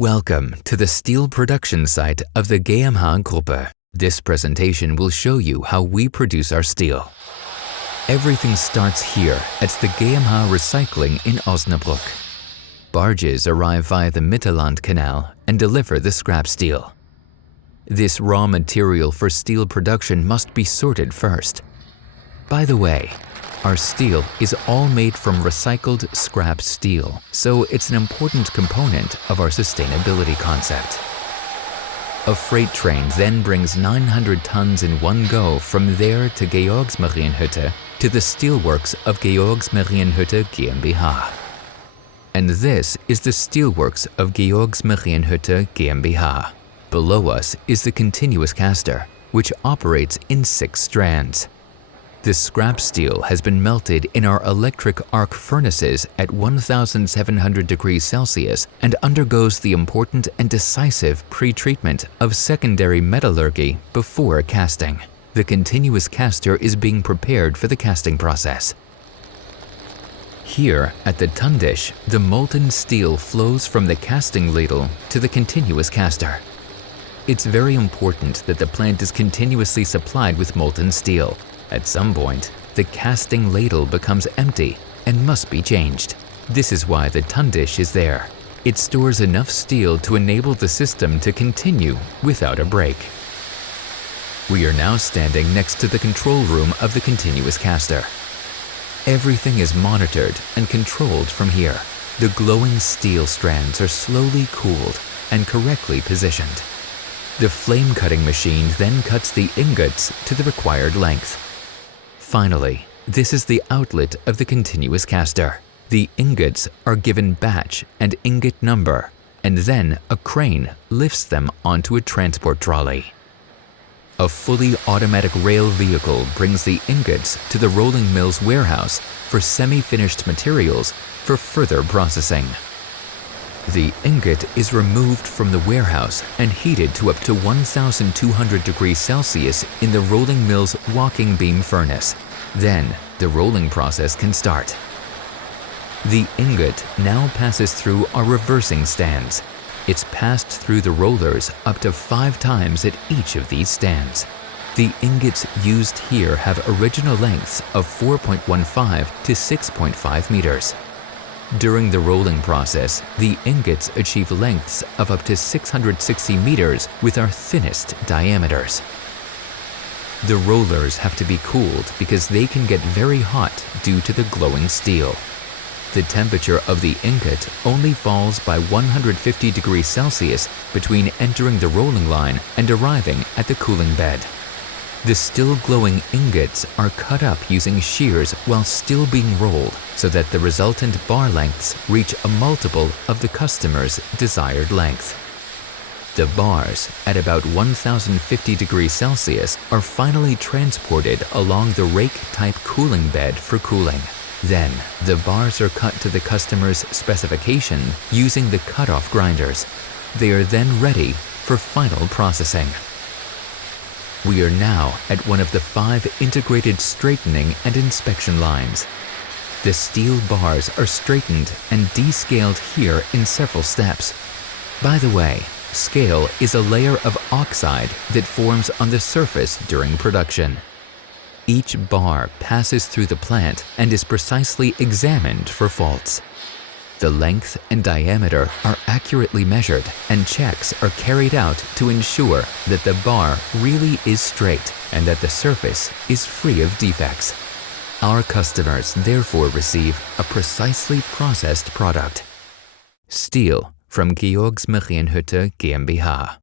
Welcome to the steel production site of the GmbH Gruppe. This presentation will show you how we produce our steel. Everything starts here at the GmbH Recycling in Osnabrück. Barges arrive via the Mittelland Canal and deliver the scrap steel. This raw material for steel production must be sorted first. By the way, our steel is all made from recycled scrap steel, so it's an important component of our sustainability concept. A freight train then brings 900 tons in one go from there to Georgsmarienhütte to the steelworks of Georgsmarienhütte GmbH. And this is the steelworks of Georgsmarienhütte GmbH. Below us is the continuous caster, which operates in 6 strands. The scrap steel has been melted in our electric arc furnaces at 1700 degrees Celsius and undergoes the important and decisive pre-treatment of secondary metallurgy before casting. The continuous caster is being prepared for the casting process. Here at the tundish, the molten steel flows from the casting ladle to the continuous caster. It's very important that the plant is continuously supplied with molten steel. At some point, the casting ladle becomes empty and must be changed. This is why the tundish is there. It stores enough steel to enable the system to continue without a break. We are now standing next to the control room of the continuous caster. Everything is monitored and controlled from here. The glowing steel strands are slowly cooled and correctly positioned. The flame cutting machine then cuts the ingots to the required length. Finally, this is the outlet of the continuous caster. The ingots are given batch and ingot number, and then a crane lifts them onto a transport trolley. A fully automatic rail vehicle brings the ingots to the rolling mill's warehouse for semi-finished materials for further processing. The ingot is removed from the warehouse and heated to up to 1200 degrees Celsius in the rolling mill's walking beam furnace. Then, the rolling process can start. The ingot now passes through our reversing stands. It's passed through the rollers up to 5 times at each of these stands. The ingots used here have original lengths of 4.15 to 6.5 meters. During the rolling process, the ingots achieve lengths of up to 660 meters with our thinnest diameters. The rollers have to be cooled because they can get very hot due to the glowing steel. The temperature of the ingot only falls by 150 degrees Celsius between entering the rolling line and arriving at the cooling bed. The still glowing ingots are cut up using shears while still being rolled so that the resultant bar lengths reach a multiple of the customer's desired length. The bars, at about 1050 degrees Celsius, are finally transported along the rake-type cooling bed for cooling. Then, the bars are cut to the customer's specification using the cut-off grinders. They are then ready for final processing. We are now at one of the 5 integrated straightening and inspection lines. The steel bars are straightened and descaled here in several steps. By the way, scale is a layer of oxide that forms on the surface during production. Each bar passes through the plant and is precisely examined for faults. The length and diameter are accurately measured, and checks are carried out to ensure that the bar really is straight and that the surface is free of defects. Our customers therefore receive a precisely processed product. Steel from Georgsmarienhütte GmbH.